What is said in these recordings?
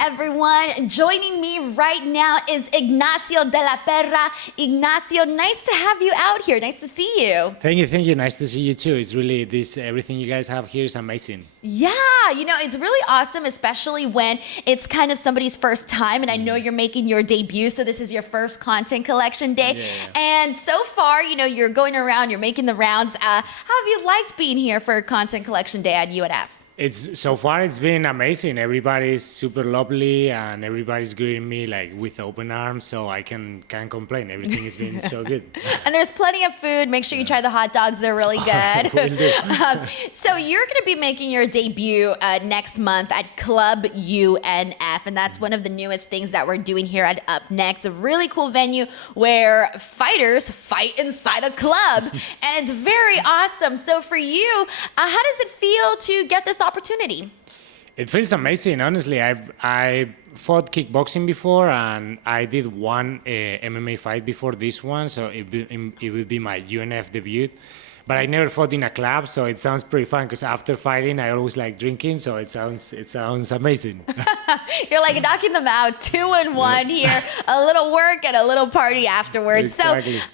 everyone. Joining me right now is Ignacio De La Parra. Ignacio, nice to have you out here. Nice to see you. Thank you. Nice to see you too. It's really everything you guys have here is amazing. Yeah, it's really awesome, especially when it's kind of somebody's first time, and I know you're making your debut, so this is your first content collection day. Yeah. And so far, you're going around, you're making the rounds. How have you liked being here for content collection day at UNF? It's been amazing. Everybody's super lovely and everybody's greeting me like with open arms, so I can't complain. Everything has been so good. And there's plenty of food. Make sure you try the hot dogs. They're really good. Will do. So you're going to be making your debut next month at Club UNF, and that's one of the newest things that we're doing here at Up Next. A really cool venue where fighters fight inside a club, and it's very awesome. So for you, how does it feel to get this opportunity? It feels amazing, honestly. I fought kickboxing before, and I did one MMA fight before this one, so it would be my UNF debut. But I never fought in a club, so it sounds pretty fun. Because after fighting, I always like drinking, so it sounds amazing. You're like knocking them out, 2 in 1 here, a little work and a little party afterwards. Exactly. So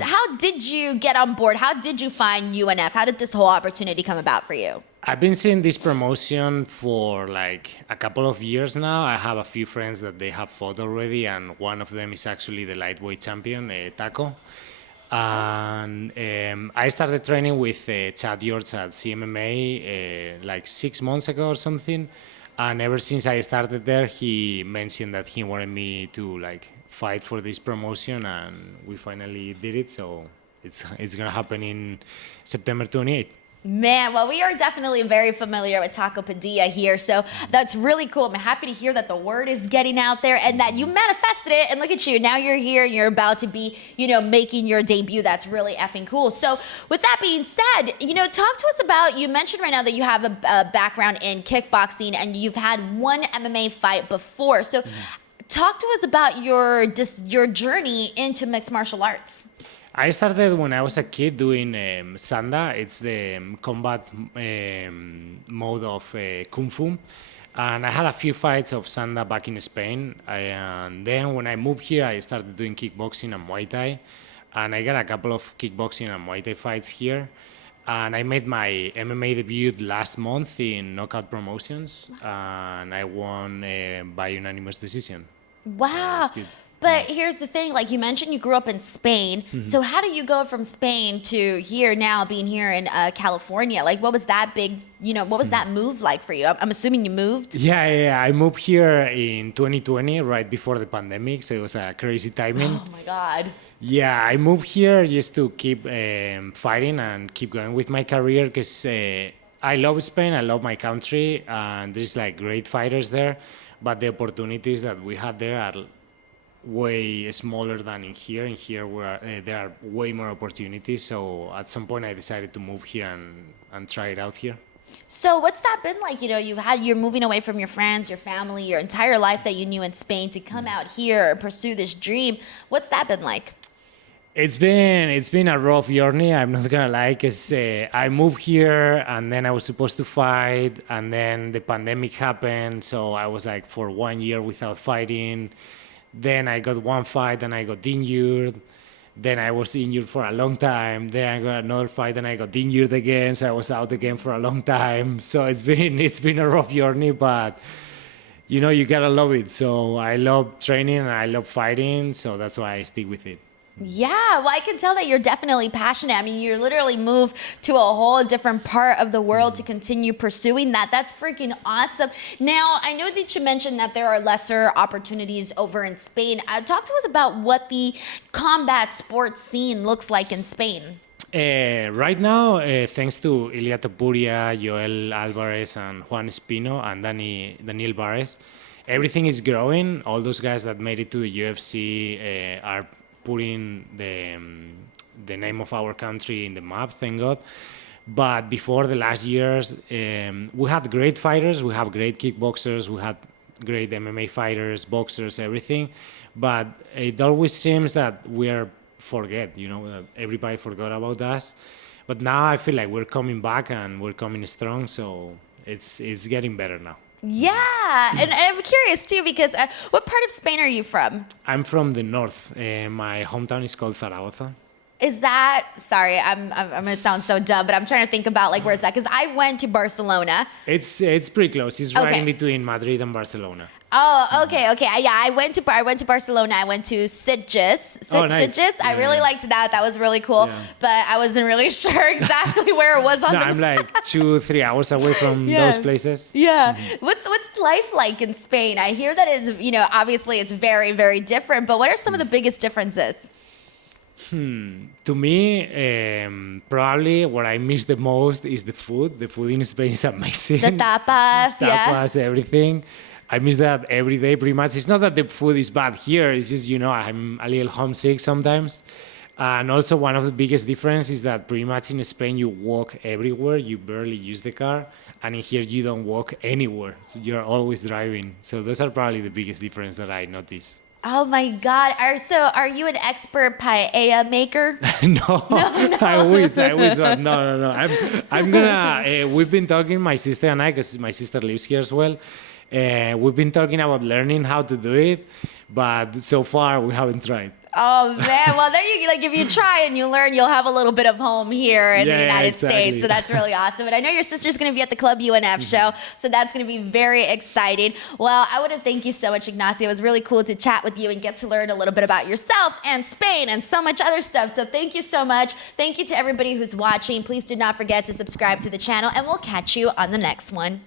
how did you get on board? How did you find UNF? How did this whole opportunity come about for you? I've been seeing this promotion for like a couple of years now. I have a few friends that they have fought already, and one of them is actually the lightweight champion, Taco. And I started training with Chad George at CMMA like 6 months ago or something. And ever since I started there, he mentioned that he wanted me to like fight for this promotion, and we finally did it. So it's gonna happen in September 28th. Man, well, we are definitely very familiar with Taco Padilla here, so that's really cool. I'm happy to hear that the word is getting out there and that you manifested it, and look at you. Now you're here and you're about to be, making your debut. That's really effing cool. So with that being said, talk to us about, you mentioned right now that you have a background in kickboxing and you've had one MMA fight before. So talk to us about your journey into mixed martial arts. I started when I was a kid doing Sanda. It's the combat mode of Kung Fu. And I had a few fights of Sanda back in Spain. And then when I moved here, I started doing kickboxing and Muay Thai. And I got a couple of kickboxing and Muay Thai fights here. And I made my MMA debut last month in Knockout Promotions. And I won by unanimous decision. Wow. But here's the thing, like you mentioned, you grew up in Spain. So how do you go from Spain to here now, being here in California? Like, what was that big, what was that move like for you? I'm assuming you moved? Yeah. I moved here in 2020, right before the pandemic. So it was a crazy timing. Oh my God. Yeah, I moved here just to keep fighting and keep going with my career because I love Spain, I love my country, and there's like great fighters there. But the opportunities that we had there are way smaller than in here. In here, there are way more opportunities. So at some point, I decided to move here and try it out here. So what's that been like? You're moving away from your friends, your family, your entire life that you knew in Spain to come out here and pursue this dream. What's that been like? It's been a rough journey. I'm not gonna lie, cause I moved here and then I was supposed to fight, and then the pandemic happened. So I was like for 1 year without fighting. Then I got one fight and I got injured. Then I was injured for a long time. Then I got another fight and I got injured again. So I was out again for a long time. So it's been a rough journey, but you gotta love it. So I love training and I love fighting. So that's why I stick with it. Yeah, well, I can tell that you're definitely passionate. I mean, you literally moved to a whole different part of the world to continue pursuing that. That's freaking awesome. Now, I know that you mentioned that there are lesser opportunities over in Spain. Talk to us about what the combat sports scene looks like in Spain. Right now, thanks to Ilia Topuria, Joel Alvarez, and Juan Espino, and Daniel Barres, everything is growing. All those guys that made it to the UFC are putting the name of our country in the map, thank God. But before the last years, we had great fighters, we have great kickboxers, we had great MMA fighters, boxers, everything. But it always seems that we're that everybody forgot about us. But now I feel like we're coming back and we're coming strong, so it's getting better now. Yeah, and I'm curious too because what part of Spain are you from? I'm from the north. My hometown is called Zaragoza. Is that, sorry, I'm gonna sound so dumb, but I'm trying to think about like where's that? Because I went to Barcelona. It's pretty close. It's right Okay. in between Madrid and Barcelona. Oh, okay. Yeah, I went to Barcelona. I went to Sitges. Oh, nice. Sitges. I really Yeah. liked that. That was really cool. Yeah. But I wasn't really sure exactly where it was on No, the I'm like 2-3 hours away from Yeah. those places. Yeah. What's life like in Spain? I hear that it's, obviously it's very, very different, but what are some of the biggest differences? To me, probably what I miss the most is the food. The food in Spain is amazing. The tapas, yeah. Tapas, everything. I miss that every day pretty much. It's not that the food is bad here. It's just, I'm a little homesick sometimes. And also one of the biggest differences is that pretty much in Spain you walk everywhere. You barely use the car. And in here you don't walk anywhere. So you're always driving. So those are probably the biggest difference that I notice. Oh my God. Are you an expert paella maker? No, I wish, but no. I'm gonna. We've been talking, my sister and I, because my sister lives here as well. We've been talking about learning how to do it, but so far we haven't tried. Oh man, well there you like if you try and you learn, you'll have a little bit of home here in the Yeah, United exactly. States, so that's really awesome. And I know your sister's going to be at the Club UNF show, so that's going to be very exciting. Well, I want to thank you so much, Ignacio. It was really cool to chat with you and get to learn a little bit about yourself and Spain and so much other stuff. So thank you so much. Thank you to everybody who's watching. Please do not forget to subscribe to the channel, and we'll catch you on the next one.